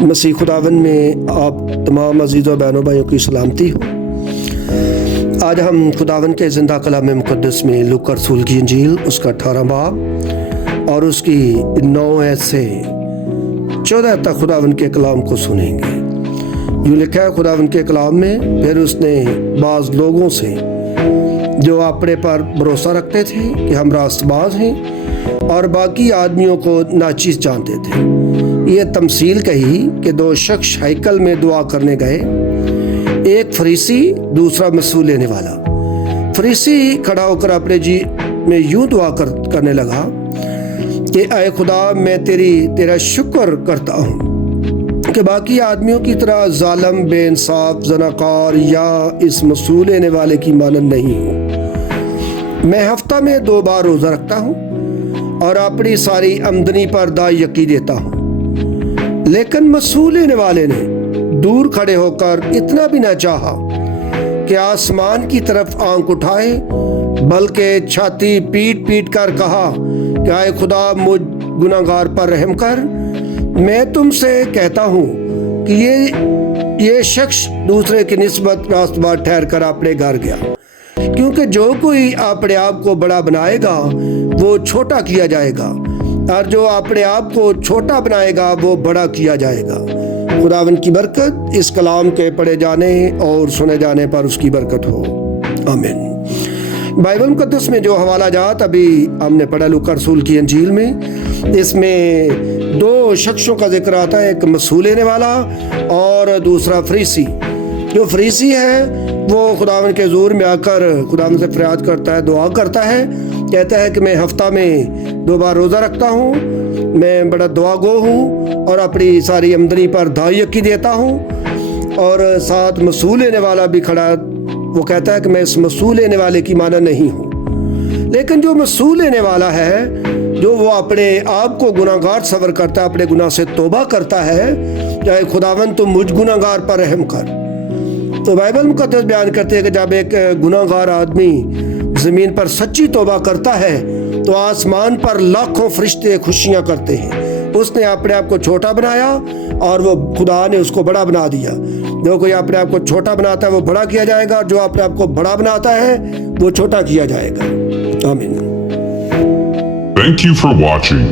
मसीह खुदावन में आप तमाम अजीज़ और बहनों भाइयों की सलामती हो। आज हम खुदावन के ज़िंदा कलाम मुक़द्दस में लूका रसूल की इंजील उसका 18 बाब और उसकी 9 से 14 तक खुदावन के कलाम को सुनेंगे। यूँ लिखा है खुदावन के कलाम में, फिर उसने बाज़ लोगों से जो अपने पर भरोसा रखते थे कि हम रास्तबाज हैं और बाकी आदमियों को नाचीज़ जानते थे, ये तमसील कही कि 2 शख्स हैकल में दुआ करने गए, एक फरीसी दूसरा मसूल लेने वाला। फरीसी खड़ा होकर अपने जी में यूं दुआ करने लगा कि ऐ खुदा, मैं तेरा शुक्र करता हूँ कि बाकी आदमियों की तरह जालिम, बेइंसाफ, ज़नाकार या इस मसूल लेने वाले की मानद नहीं हूँ। मैं हफ्ता में 2 बार रोज़ा रखता हूँ और अपनी सारी आमदनी पर दाई यकी देता हूँ। लेकिन मसूल लेने वाले ने दूर खड़े होकर इतना भी न चाहा कि आसमान की तरफ आंख उठाए, बल्कि छाती पीट पीट कर कहा कि आए खुदा, मुझ गुनाहगार पर रहम कर। मैं तुमसे कहता हूँ कि ये शख्स दूसरे की निस्बत रास्तबाज ठहर कर अपने घर गया, क्योंकि जो कोई अपने आप को बड़ा बनाएगा वो छोटा किया जाएगा, और जो अपने आप को छोटा बनाएगा वो बड़ा किया जाएगा। खुदावन की बरकत इस कलाम के पढ़े जाने और सुने जाने पर उसकी बरकत हो, आमीन। बाइबल मुक़द्दस में जो हवाला जात अभी हमने पढ़ा लूका रसूल की इंजील में, इसमें 2 शख्सों का जिक्र आता है, एक मसूल लेने वाला और दूसरा फरीसी। जो फरीसी है वो खुदावन के ज़ूर में आकर खुदावन से फरियाद करता है, दुआ करता है, कहता है कि मैं हफ्ता में 2 बार रोज़ा रखता हूँ, मैं बड़ा दुआ गो हूँ और अपनी सारी आमदनी पर दाई यकी देता हूँ। और साथ मसूल लेने वाला भी खड़ा, वो कहता है कि मैं इस मसूल लेने वाले की माना नहीं हूँ। लेकिन जो मसूल लेने वाला है, जो वो अपने आप को गुनाहगार सवर करता है, अपने गुनाह से तौबा करता है, चाहे खुदावन तुम मुझ गुनाहगार पर रहम कर। तो बाइबल मुक़द्दस बयान करते हैं कि जब एक गुनाहगार आदमी ज़मीन पर सच्ची तौबा करता है तो आसमान पर लाखों फरिश्ते खुशियाँ करते हैं। उसने अपने आप को छोटा बनाया और वो खुदा ने उसको बड़ा बना दिया। जो कोई अपने आप को छोटा बनाता है वो बड़ा किया जाएगा, और जो अपने आप को बड़ा बनाता है वो छोटा किया जाएगा, आमीन। Thank you for watching.